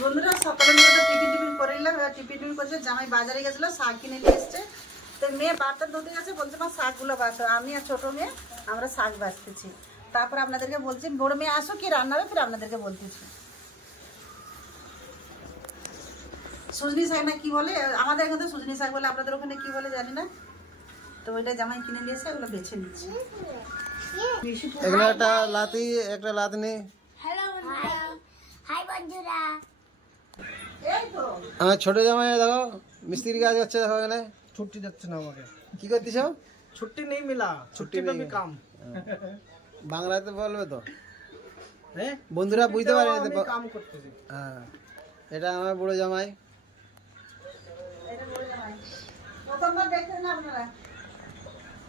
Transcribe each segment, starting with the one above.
বন্ধুরা সকালের মধ্যে টিফিন করে নিলাম। এবার টিফিন করছে, জামাই বাজারে গেছিল, শাক কিনে নিয়ে এসছে। তো মেয়ে বার্তা ধুতে গেছে, বলছে মা শাকগুলো বাছো। আমি আর ছোট মেয়ে আমরা শাক বাছতেছি। তারপর আপনাদেরকে বলছি, বড় মেয়ে আসো কি রান্না হবে ফির আপনাদেরকে বলতেছি। সজনি শাক না কি বলে, আমাদের এখানে তো সজনি শাক বলে, আপনাদের ওখানে কি বলে জানি না। তো ওইটা জামাই কিনে নিয়ে এসে ওগুলো বেছে নিচ্ছি। একটা লাতি একটা লাতনি। হ্যালো বন্ধুরা, হাই বন্ধুরা। এই তো আমার ছোট জামাই দেখো মিস্ত্রি কাজ করছে, দেখো এখানে छुट्टी যাচ্ছে না আমাকে। কি করতেছ? छुट्टी नहीं मिला, छुट्टी पे भी काम। বাংলাতে বলবে তো, हैं বন্ধুরা বুঝতে পারে না। আমি কাম করতেছি। হ্যাঁ, এটা আমার বড় জামাই। প্রথমবার দেখছেন না আপনারা?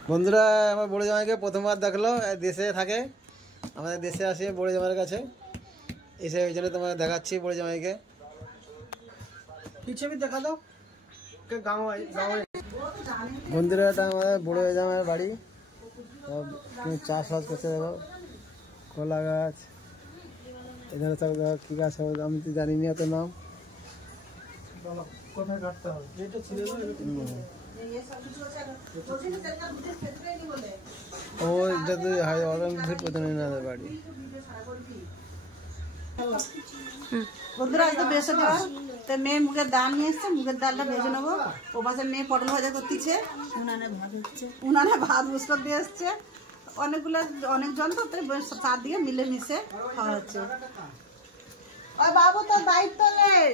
বন্ধুরা আমার বড় জামাইকে প্রথমবার দেখলো, দেশে থাকে, আমাদের দেশে আসে বড় জামাইয়ের কাছে এসে, ওই জন্য তোমাকে দেখাচ্ছি বড় জামাইকে। पीछे भी दिखा दो के गांव गांव। বন্ধুরা এটা আমাদের বড় জামাইয়ের বাড়ি। চাষবাস করছে, দেখো কলা গাছ, এখানে সব কি গাছ হবে আমি তো জানি না এত নাম। কোথায় কাটতে হবে এটা ছিল না। ও এটা তো হাই অরঙ্গের প্রতিনিধিদের বাড়ি। বন্ধুরা আজ তো বৃহস্পতিবার, তো মেয়ে মুগের ডাল নিয়ে এসছে, মুগের ডালটা ভেজে নেবো। ও পাশে মেয়ে পটল ভাজা করতেছে, উনানে ভাত বুস্কর দিয়ে এসছে। অনেকজন তো চারদিকে মিলে মিশে খাওয়া হচ্ছে। ওই বাবু তোর দায়িত্ব নেই,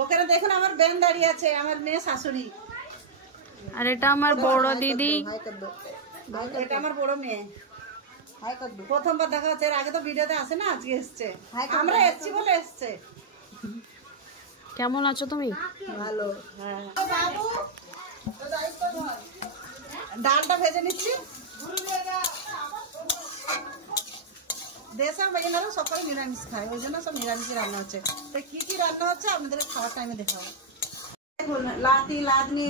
ওখানে দেখুন আমার বেন দাঁড়িয়ে আছে, আমার মেয়ে শাশুড়ি। আর এটা আমার বড় দিদি। এটা আমার বড় মেয়ে। প্রথমবার দেখা হচ্ছে, এর আগে তো ভিডিওতে আসে না, আজকে এসছে। আমরা এসছি বলে এসছে। কেমন আছো তুমি? ভালো। বাবু ডালটা ভেজে নিচ্ছি। দেশে মেয়েরা সকালে নিরামিষ খায়, ওই জন্য সব নিরামিষই রান্না হচ্ছে। তো কি কি রান্না হচ্ছে আপনাদের খাওয়ার টাইমে দেখাবো। দেখুন লাতি লাদনি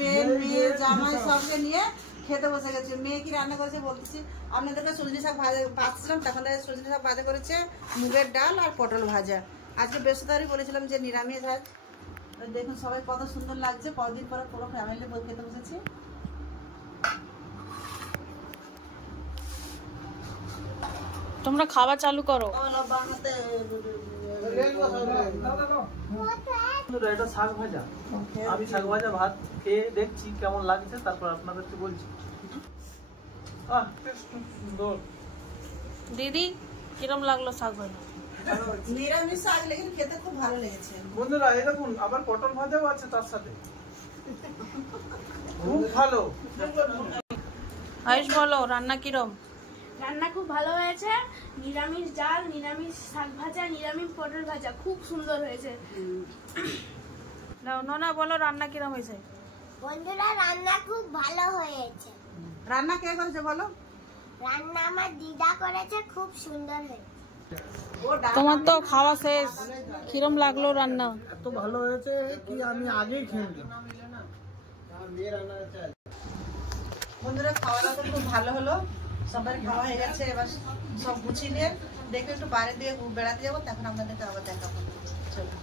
বেন মেয়ে জামাই সবকে নিয়ে খেতে বসে গেছে। মেয়ে কি রান্না করেছে বলতেছি আপনাদেরকে। সজনি শাক ভাজা ভাজছিলাম, তখন সজনি শাক ভাজা করেছে, মুগের ডাল আর পটল ভাজা। আজকে বৃহস্পতিবারই বলেছিলাম যে নিরামিষ আজ। দেখুন সবাই কত সুন্দর লাগছে, কদিন পরে পুরো ফ্যামিলি খেতে বসেছি। তোমরা খাওয়া চালু করো। এটা শাক ভাজা, আমি শাক ভাজা ভাত খেয়ে দেখছি কেমন লাগছে, তারপর আপনাদেরকে বলছি। সুন্দর দিদি কিরম লাগলো শাক ভাজা? নিরামিষ শাক লেগে খেতে খুব ভালো লেগেছে। বন্ধুরা এই দেখুন আবার পটল ভাজাও আছে তার সাথে, খুব ভালো। আয়ুষ বলো রান্না কিরম? রান্না খুব ভালো হয়েছে। নিরামিষ ডাল, নিরামিষ শাক ভাজা, নিরামিষ পটল ভাজা খুব সুন্দর হয়েছে। না বলো রান্না কিরম হয়েছে? বন্ধুরা রান্না খুব ভালো হয়েছে। রান্না কে করেছে বলো? রান্না আমার দিদা করেছে, খুব সুন্দর হয়েছে। তোমার তো খাওয়া শেষ, কিরম লাগলো রান্না? এত ভালো হয়েছে কি আমি আগেই খেয়ে নিলাম। বন্ধুরা খাওয়া দাওয়া তো খুব ভালো হলো, সবার খাওয়া হয়ে গেছে। এবার সব গুছিয়ে নিয়ে দেখে একটু বাইরে দিয়ে বেড়াতে যাবো, তখন আপনাদেরকে আবার দেখাবো। চলো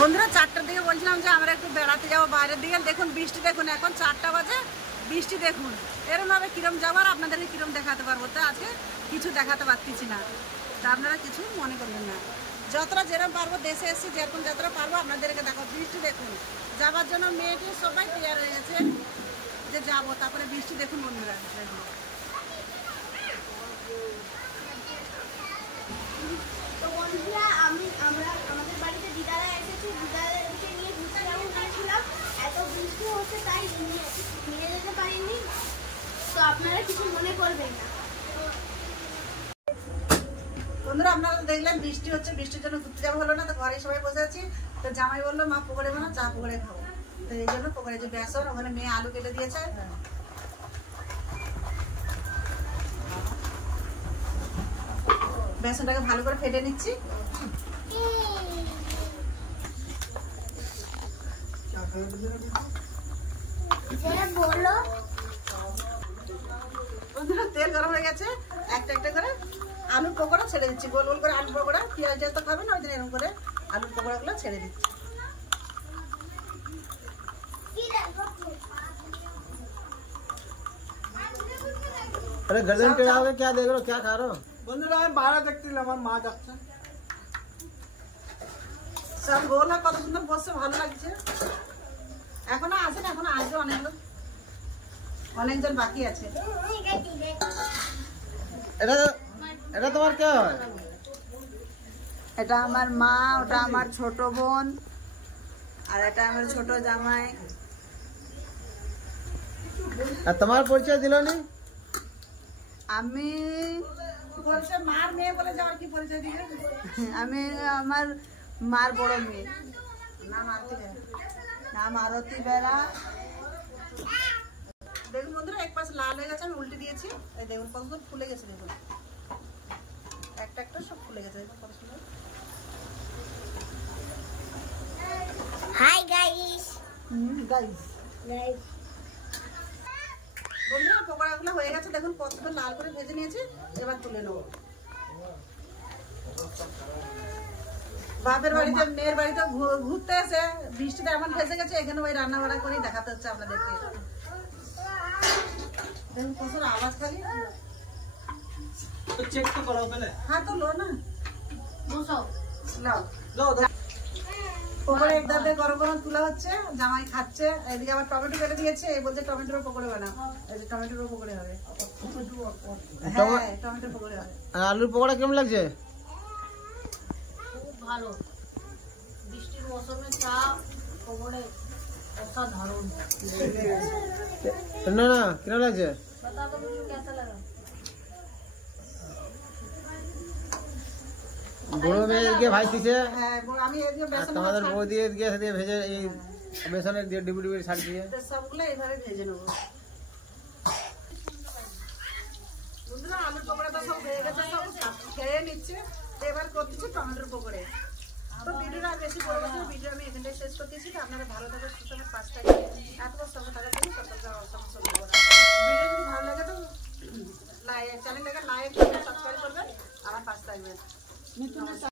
বন্ধুরা, 4টার দিকে বলছিলাম যে আমরা একটু বেড়াতে যাবো বাইরের দিকে। দেখুন বৃষ্টি, দেখুন এখন 4টা বাজে, বৃষ্টি দেখুন। এরকম ভাবে কিরম যাবো আর আপনাদেরকে কিরম দেখাতে পারবো। তো আজকে কিছু দেখাতে পারতেছি না, তা আপনারা কিছু মনে করবেন না। যতটা যেরকম পারবো, দেশে এসেছি যেরকম যতটা পারবো আপনাদেরকে দেখাবো। বৃষ্টি দেখুন, যাওয়ার জন্য মেয়েটি সবাই তৈরি হয়ে গেছে যে যাবো। তারপরে বৃষ্টি দেখুন বন্ধুরা, দেখুন। তো বন্ধুরা আমরা আমাদের বাড়িতে দিদারা এসেছি, দিদাদেরকে নিয়ে ঘুরতে যাবো বলেছিলাম। এত বৃষ্টি হচ্ছে তাই নিয়ে যেতে পারিনি, তো আপনারা কিছু মনে করবেন না। বন্ধুরা আপনারা তো দেখলেন বৃষ্টি হচ্ছে, বৃষ্টির জন্য ঘুরতে যাওয়া হলো না। তো ঘরে সবাই বসে আছি। তো জামাই বললো মা পকোড়ে বানাও, চা পকোড়ে খাবো। তো এই জন্য পকোড়ে যে বেসন, ওখানে মেয়ে আলু কেটে দিয়েছে। বেসনটাকে ভালো করে ফেটে নিচ্ছি। তেল গরম হয়ে গেছে, একটা একটা করে আলুর পকোড়া ছেড়ে দিচ্ছি, গোল গোল করে আলুর পকোড়া। পেঁয়াজ তো খাবে না, ওই জন্য এরকম করে আলুর পকোড়াগুলো ছেড়ে দিচ্ছি। अरे गर्दन टेढ़ाओगे क्या देख रहे हो, क्या खा रहे हो? বন্ধুরা আমি বাইরে দেখছিলাম আমার মা যাচ্ছে। সব গোল কত সুন্দর বসছে, ভালো লাগছে। এখনো আছে না, এখনো আসবে অনেক লোক, অনেকজন বাকি আছে। এটা তোমার কে হয়? এটা আমার মা, ওটা আমার ছোট বোন, আর এটা আমার ছোট জামাই। আর তোমার পরিচয় দিল নি? আমি বলছে মার মেয়ে বলে যাওয়ার কি পরিচয় দিবে? আমি আমার মার বড় মেয়ে। নাম আরতি বেরা। নাম আরতি বেরা। দেখুন বন্ধুরা, এক পাশ লাল হয়ে গেছে, আমি উল্টে দিয়েছি। এই দেখুন কত সুন্দর ফুলে গেছে, দেখুন একটা একটা সব ফুলে গেছে, দেখুন কত সুন্দর। Hi guys. বন্ধুরা পকোড়াগুলো হয়ে গেছে, দেখুন কত সুন্দর লাল করে ভেজে নিয়েছি। এবার তুলে নেবো। বাপের বাড়িতে মেয়ের বাড়িতে ঘুরতে এসে বৃষ্টিতে এমন ভেসে গেছে, এখানে ওই রান্না বাড়া করেই দেখাতে হচ্ছে আপনাদেরকে। দেখুন কত সুন্দর আওয়াজ খালি। তো চেক তো করাও পেলে। হ্যাঁ তো লো না, লাও। দাও দাও। পকোড়া একদাতে গরম গরম তুলা হচ্ছে, জামাই খাচ্ছে। এদিকে আবার টমেটো কেটে দিয়েছে, এই বলছে টমেটোর পকোড়া বানাও। এই যে টমেটোর পকোড়া হবে। হ্যাঁ টমেটোর পকোড়া হবে। আর আলুর পকোড়া কেমন লাগছে? ভালো, বৃষ্টির মৌসুমে চা পকোড়ে অসাধারণ। না না, কিরম লাগছে? बता दो मुझे कैसा लगा। বুড়ো মেয়েকে ভাজতিছে, হ্যাঁ আমি এদিকে আর বেসন তোমাদের বৌদি এদিকে সেদিকে ভেজে এই বেসনের দিয়ে ডিবি ডিবি ছাড় দিয়ে। সবগুলো এইভাবে ভেজে নেবো। বন্ধুরা আলুর পকোড়া তো সব হয়ে গেছে, সব খেয়ে নিচ্ছে। তো এবার করতেছি টমেটোর পকোড়ে। তো ভিডিওটা আর বেশি বড় বছর ভিডিও আমি এখানটাই শেষ করতেছি। তো আপনারা ভালো থাকবেন, সুস্থ থাকবেন, পাঁচটা এতবার সঙ্গে থাকার জন্য সকলকে অসংখ্য ধন্যবাদ। ভিডিও যদি ভালো লাগে তো চ্যানেলটাকে লাইক করবেন, সাবস্ক্রাইব করবেন, আমার পাশে থাকবেন।